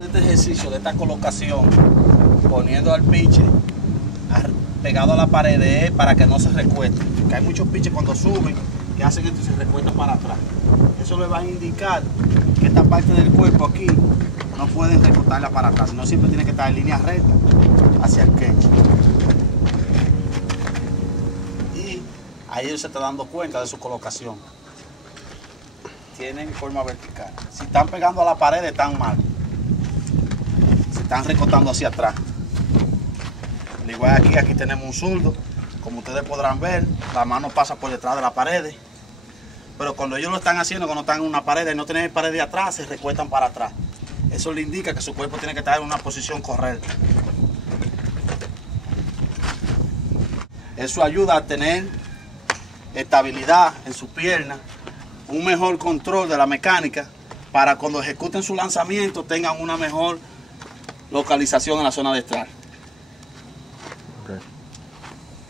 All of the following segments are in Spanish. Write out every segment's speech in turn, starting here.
Este ejercicio de esta colocación, poniendo al piche pegado a la pared para que no se recueste, porque hay muchos piches cuando suben que hacen esto y se recuestan para atrás. Eso le va a indicar que esta parte del cuerpo aquí no pueden recortarla para atrás, sino siempre tiene que estar en línea recta hacia el queche. Y ahí ellos se están dando cuenta de su colocación. Tienen forma vertical. Si están pegando a la pared están mal. Están recortando hacia atrás. Al igual aquí tenemos un zurdo. Como ustedes podrán ver, la mano pasa por detrás de la pared. Pero cuando ellos lo están haciendo, cuando están en una pared y no tienen pared de atrás, se recuestan para atrás. Eso le indica que su cuerpo tiene que estar en una posición correcta. Eso ayuda a tener estabilidad en su pierna, un mejor control de la mecánica, para cuando ejecuten su lanzamiento tengan una mejor localización en la zona de estrar. Okay.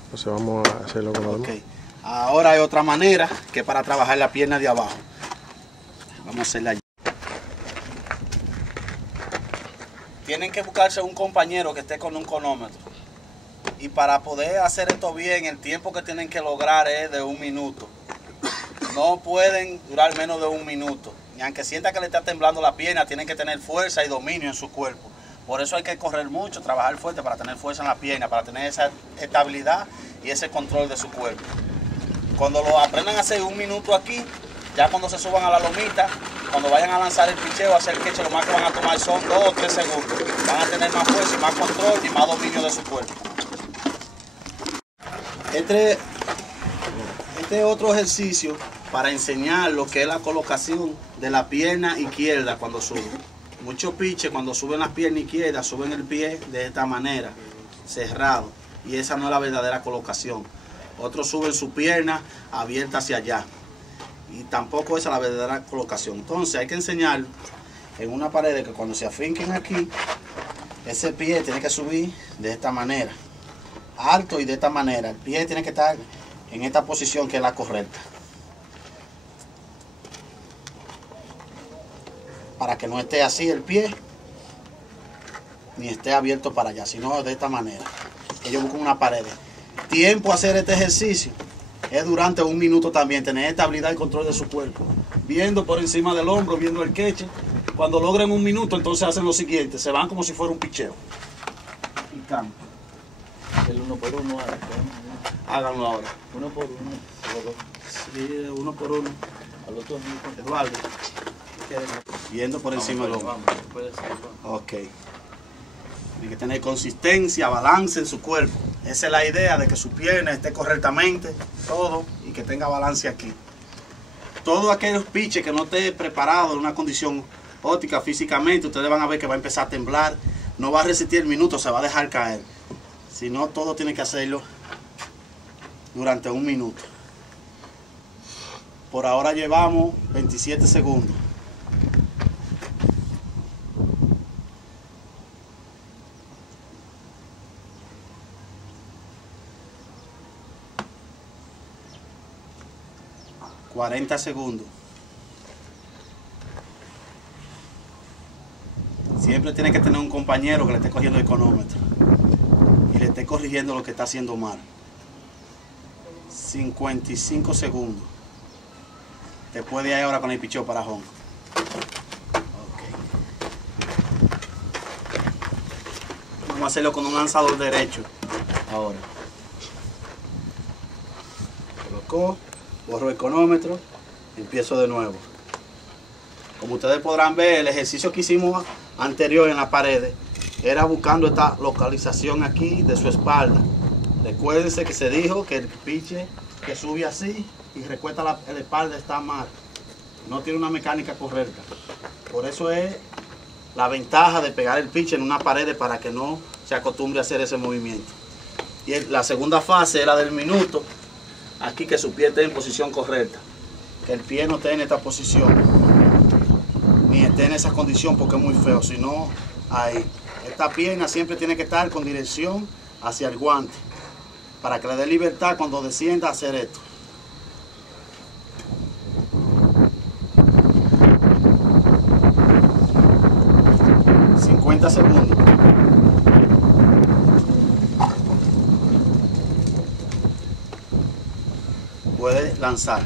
Entonces vamos a hacerlo con lo demás. Ahora hay otra manera que es para trabajar la pierna de abajo. Vamos a hacerla allí. Tienen que buscarse un compañero que esté con un cronómetro. Y para poder hacer esto bien, el tiempo que tienen que lograr es de 1 minuto. No pueden durar menos de 1 minuto. Y aunque sienta que le está temblando la pierna, tienen que tener fuerza y dominio en su cuerpo. Por eso hay que correr mucho, trabajar fuerte para tener fuerza en la pierna, para tener esa estabilidad y ese control de su cuerpo. Cuando lo aprendan a hacer 1 minuto aquí, ya cuando se suban a la lomita, cuando vayan a lanzar el picheo, a hacer el queche, lo más que van a tomar son 2 o 3 segundos. Van a tener más fuerza y más control y más dominio de su cuerpo. Este es otro ejercicio para enseñar lo que es la colocación de la pierna izquierda cuando suben. Muchos piches cuando suben las piernas izquierdas, suben el pie de esta manera, cerrado. Y esa no es la verdadera colocación. Otros suben su pierna abierta hacia allá. Y tampoco esa es la verdadera colocación. Entonces hay que enseñar en una pared que cuando se afinquen aquí, ese pie tiene que subir de esta manera. Alto y de esta manera. El pie tiene que estar en esta posición que es la correcta. Para que no esté así el pie, ni esté abierto para allá, sino de esta manera. Ellos buscan una pared. Tiempo a hacer este ejercicio es durante 1 minuto también, tener estabilidad y control de su cuerpo. Viendo por encima del hombro, viendo el queche. Cuando logren 1 minuto, entonces hacen lo siguiente, se van como si fuera un picheo. Y cambian. El 1 por 1 ahora. Háganlo ahora. 1 por 1. Sí, 1 por 1. Al otro Eduardo. Viendo por encima del hombro. Ok. Tiene que tener consistencia, balance en su cuerpo. Esa es la idea, de que su pierna esté correctamente, todo, y que tenga balance aquí. Todos aquellos piches que no esté preparado en una condición óptica físicamente, ustedes van a ver que va a empezar a temblar, no va a resistir el minuto, se va a dejar caer. Si no, todo tiene que hacerlo durante 1 minuto. Por ahora llevamos 27 segundos. ...40 segundos. Siempre tiene que tener un compañero que le esté cogiendo el cronómetro y le esté corrigiendo lo que está haciendo mal. 55 segundos. Te puede ir ahora con el picheo para home. Okay. Vamos a hacerlo con un lanzador derecho. Ahora. Colocó. Borro el cronómetro, empiezo de nuevo. Como ustedes podrán ver, el ejercicio que hicimos anterior en la pared era buscando esta localización aquí de su espalda. Recuérdense que se dijo que el piche que sube así y recuesta la espalda está mal. No tiene una mecánica correcta. Por eso es la ventaja de pegar el piche en una pared, para que no se acostumbre a hacer ese movimiento. Y la segunda fase era del minuto. Aquí que su pie esté en posición correcta, que el pie no esté en esta posición, ni esté en esa condición, porque es muy feo, sino ahí. Esta pierna siempre tiene que estar con dirección hacia el guante, para que le dé libertad cuando descienda a hacer esto. 50 segundos. Puede lanzar.